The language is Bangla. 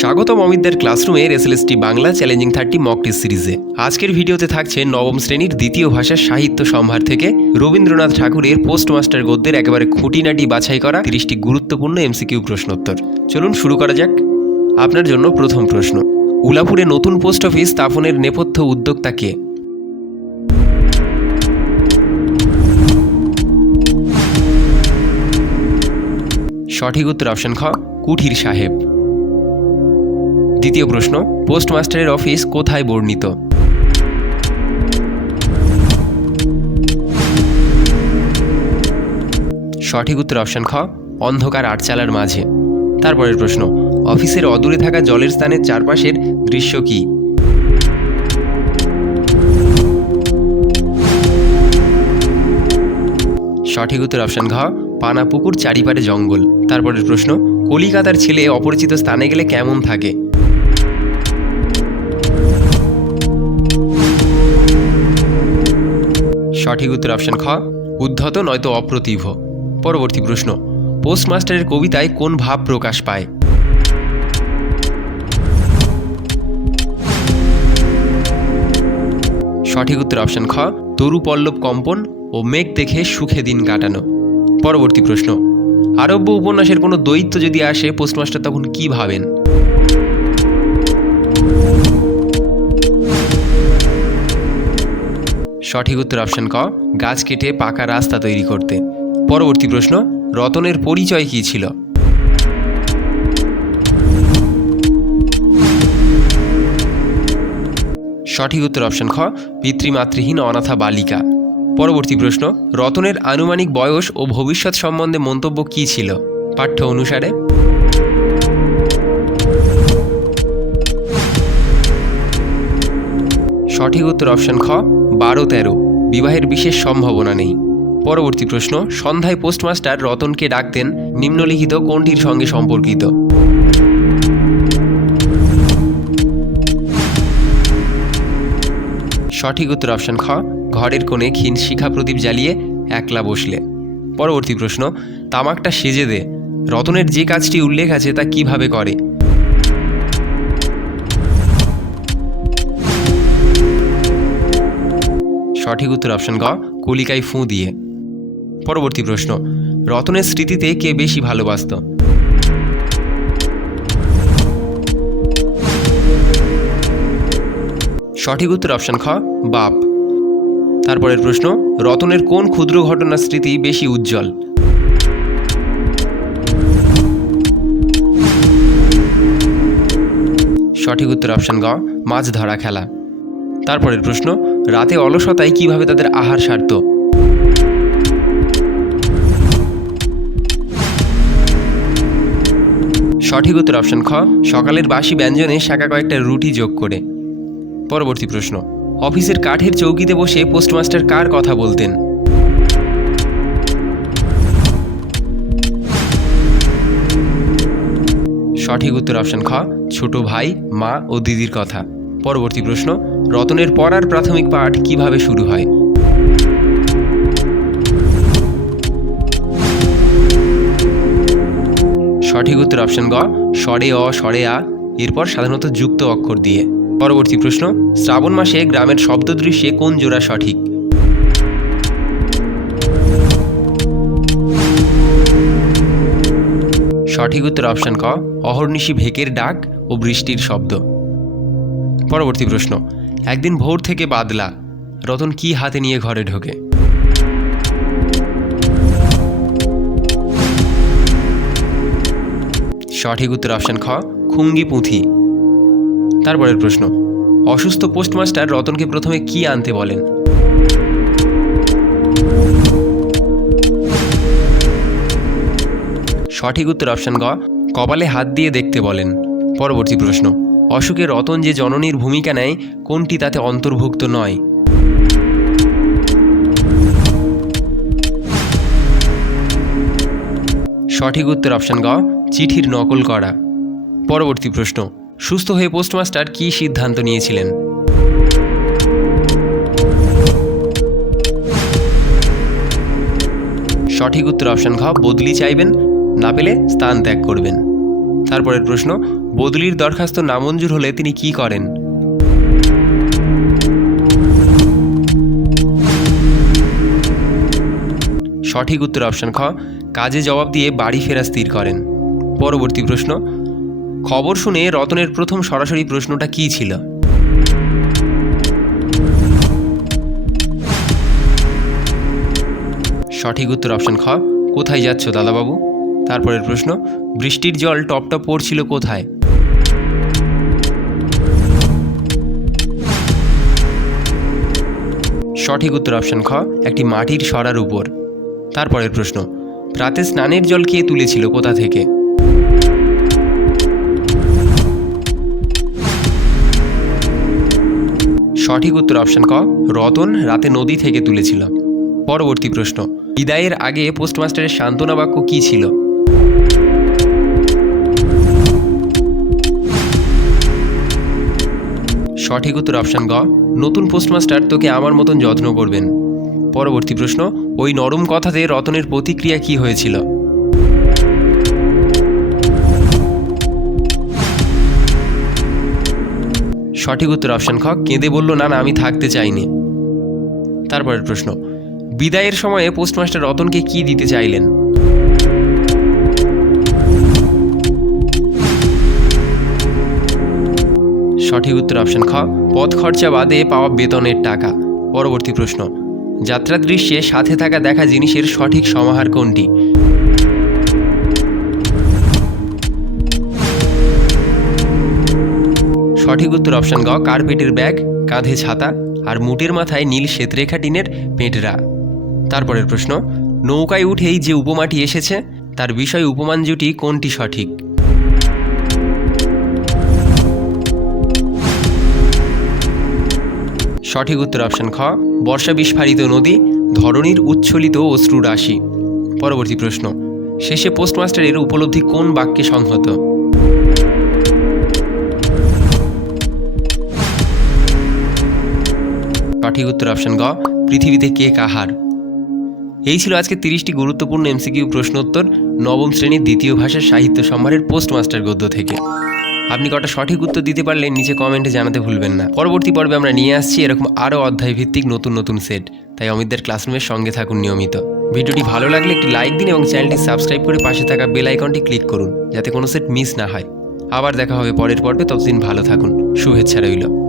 স্বাগতম অমিতদের ক্লাসরুমের SLST Bangla challenging thirty mock test সিরিজে। আজকের ভিডিওতে থাকছে নবম শ্রেণির দ্বিতীয় ভাষা সাহিত্য সম্ভার থেকে রবীন্দ্রনাথ ঠাকুরের পোস্টমাস্টার গদ্যের একেবারে খুঁটিনাটি বাছাই করা তিরিশটি গুরুত্বপূর্ণ এমসিকিউ প্রশ্নোত্তর। চলুন শুরু করা যাক। আপনার জন্য প্রথম প্রশ্ন, উলাপুরে নতুন পোস্ট অফিস স্থাপনের নেপথ্য উদ্যোক্তা কে? সঠিক উত্তর অপশন খ, কুঠির সাহেব। দ্বিতীয় প্রশ্ন, পোস্টমাস্টারের অফিস কোথায় বর্ণিত? সঠিক উত্তর অপশন খ, অন্ধকার আটচালার মাঝে। তারপরের প্রশ্ন, অফিসের অদূরে থাকা জলের স্থানের চারপাশের দৃশ্য কি? সঠিক উত্তর অপশন ঘ পানা পুকুর চারিপারে জঙ্গল। তারপরের প্রশ্ন, কলিকাতার ছেলে অপরিচিত স্থানে গেলে কেমন থাকে? সঠিক উত্তর অপশন খ, উদ্ধত নয়তো অপ্রতিভ। পরবর্তী প্রশ্ন, পোস্টমাস্টারের কবিতায় কোন ভাব প্রকাশ পায়? সঠিক উত্তর অপশন খ, তরু পল্লব কম্পন ও মেঘ দেখে সুখে দিন কাটানো। পরবর্তী প্রশ্ন, আরব্য উপন্যাসের কোনো দৈত্য যদি আসে, পোস্টমাস্টার তখন কি ভাবেন? সঠিক উত্তর অপশন ক, গাছ কেটে পাকা রাস্তা তৈরি করতে। পরবর্তী প্রশ্ন, রতনের পরিচয় কী ছিল? সঠিক উত্তর অপশন খ, পিতৃমাতৃহীন অনাথা বালিকা। পরবর্তী প্রশ্ন, রতনের আনুমানিক বয়স ও ভবিষ্যৎ সম্বন্ধে মন্তব্য কী ছিল? পাঠ্য অনুসারে। সঠিক উত্তর অপশন খ বারো তেরো। বিবাহের বিশেষ সম্ভাবনা নেই। পরবর্তী প্রশ্ন, সন্ধ্যায় পোস্টমাস্টার রতনকে ডাকতেন নিম্নলিখিত কোনটির সঙ্গে সম্পর্কিত? সঠিক উত্তর অপশন খ, ঘরের কোণে ক্ষীণ শিখা প্রদীপ জ্বালিয়ে একলা বসলে। পরবর্তী প্রশ্ন, তামাকটা সেজে দে। রতনের যে কাজটি উল্লেখ আছে তা কীভাবে করে? সঠিক উত্তর অপশন গ, কলিকায় ফুঁ দিয়ে। পরবর্তী প্রশ্ন, রতনের স্মৃতিতে কে বেশি ভালোবাসত? সঠিক উত্তর অপশন খ, বাপ। তারপরের প্রশ্ন, রতনের কোন ক্ষুদ্র ঘটনার স্মৃতি বেশি উজ্জ্বল? সঠিক উত্তর অপশন গ, মাছ ধরা খেলা। তারপরের প্রশ্ন রাতে অলসতায় কীভাবে তাদের আহার সারত? সঠিক উত্তর অপশন খ, সকালের বাসি ব্যঞ্জনে শাঁকা কয়েকটা রুটি যোগ করে। পরবর্তী প্রশ্ন, অফিসের কাঠের চৌকিতে বসে পোস্টমাস্টার কার কথা বলতেন? সঠিক উত্তর অপশন খ, ছোট ভাই, মা ও দিদির কথা। পরবর্তী প্রশ্ন রতনের পড়ার প্রাথমিক পাঠ কীভাবে শুরু হয়? সঠিক উত্তর অপশন গ, স্বরে অ, স্বরে আ, এরপর সাধারণত যুক্ত অক্ষর দিয়ে। পরবর্তী প্রশ্ন, শ্রাবণ মাসে গ্রামের শব্দদৃশ্যে কোন জোড়া সঠিক? সঠিক উত্তর অপশন ক, অহর্নিশি ভেকের ডাক ও বৃষ্টির শব্দ। পরবর্তী প্রশ্ন একদিন ভোর থেকে বাদলা, রতন কি হাতে নিয়ে ঘরে ঢোকে। সঠিক উত্তর অপশন খ, খুঙ্গি পুঁথি। তারপরের প্রশ্ন, অসুস্থ পোস্টমাস্টার রতনকে প্রথমে কি আনতে বলেন? সঠিক উত্তর অপশন গ, কপালে হাত দিয়ে দেখতে বলেন। পরবর্তী প্রশ্ন অশোকে রতন যে জননীর ভূমিকা নেয়, কোনটি তাতে অন্তর্ভুক্ত নয়? সঠিক উত্তর অপশন গ, চিঠির নকল করা। পরবর্তী প্রশ্ন, সুস্থ হয়ে পোস্টমাস্টার কী সিদ্ধান্ত নিয়েছিলেন? সঠিক উত্তর অপশন ঘ, বদলি চাইবেন, না পেলে স্থান ত্যাগ করবেন। তারপরের প্রশ্ন বদলির দরখাস্ত নামঞ্জুর হলে তিনি কি করেন? সঠিক উত্তর অপশন খ, কাজে জবাব দিয়ে বাড়ি ফেরা স্থির করেন। পরবর্তী প্রশ্ন, খবর শুনে রতনের প্রথম সরাসরি প্রশ্নটা কী ছিল? সঠিক উত্তর অপশন খ, কোথায় যাচ্ছ দাদাবাবু? তারপরের প্রশ্ন, বৃষ্টির জল টপ টপ পড়ছিল কোথায়? সঠিক উত্তর অপশন খ, একটি মাটির সরার উপর। তারপরের প্রশ্ন প্রাতে স্নানের জল কে তুলেছিল কোথা থেকে? সঠিক উত্তর অপশন ক, রতন রাতে নদী থেকে তুলেছিল। পরবর্তী প্রশ্ন, বিদায়ের আগে পোস্টমাস্টারের সান্ত্বনা বাক্য কী ছিল? সঠিক উত্তর অপশন গ নতুন পোস্টমাস্টার তোকে আমার মতন যত্ন করবেন। পরবর্তী প্রশ্ন, ওই নরম কথাতে রতনের প্রতিক্রিয়া কি হয়েছিল? সঠিক উত্তর অপশন খ, কেঁদে বলল, না না, আমি থাকতে চাইনি। তারপরের প্রশ্ন, বিদায়ের সময়ে পোস্টমাস্টার রতনকে কি দিতে চাইলেন? সঠিক উত্তর অপশন খ পথ খরচা বাদে পাওয়া বেতনের টাকা। পরবর্তী প্রশ্ন, যাত্রা দৃশ্যে সাথে থাকা দেখা জিনিসের সঠিক সমাহার কোনটি? সঠিক উত্তর অপশন গ, কার্পেটের ব্যাগ, কাঁধে ছাতা আর মুটের মাথায় নীল শ্বেতরেখা টিনের পেঁটরা। তারপরের প্রশ্ন, নৌকায় উঠেই যে উপমাটি এসেছে, তার বিষয় উপমান জুটি কোনটি সঠিক? সঠিক উত্তর অপশন খ, বর্ষা বিস্ফারিত নদী, ধরণীর উচ্ছলিত অশ্রু রাশি। পরবর্তী প্রশ্ন, শেষে পোস্টমাস্টারের উপলব্ধি কোন বাক্যে সংহত? সঠিক উত্তর অপশন গ, পৃথিবীতে কে কাহার? এই ছিল আজকে তিরিশটি গুরুত্বপূর্ণ এমসিকিউ প্রশ্নোত্তর, নবম শ্রেণির দ্বিতীয় ভাষার সাহিত্য সম্ভারের পোস্টমাস্টার গদ্য থেকে। আপনি কটা সঠিক উত্তর দিতে পারলে নিচে কমেন্টে জানাতে ভুলবেন না। পরবর্তী পর্বে আমরা নিয়ে আসছি এরকম আরও অধ্যায় ভিত্তিক নতুন নতুন সেট। তাই অমিতদের ক্লাসরুমের সঙ্গে থাকুন নিয়মিত। ভিডিওটি ভালো লাগলে একটি লাইক দিন এবং চ্যানেলটি সাবস্ক্রাইব করে পাশে থাকা বেল আইকনটি ক্লিক করুন, যাতে কোনো সেট মিস না হয়। আবার দেখা হবে পরের পর্বে, ততদিন ভালো থাকুন। শুভেচ্ছা রইল।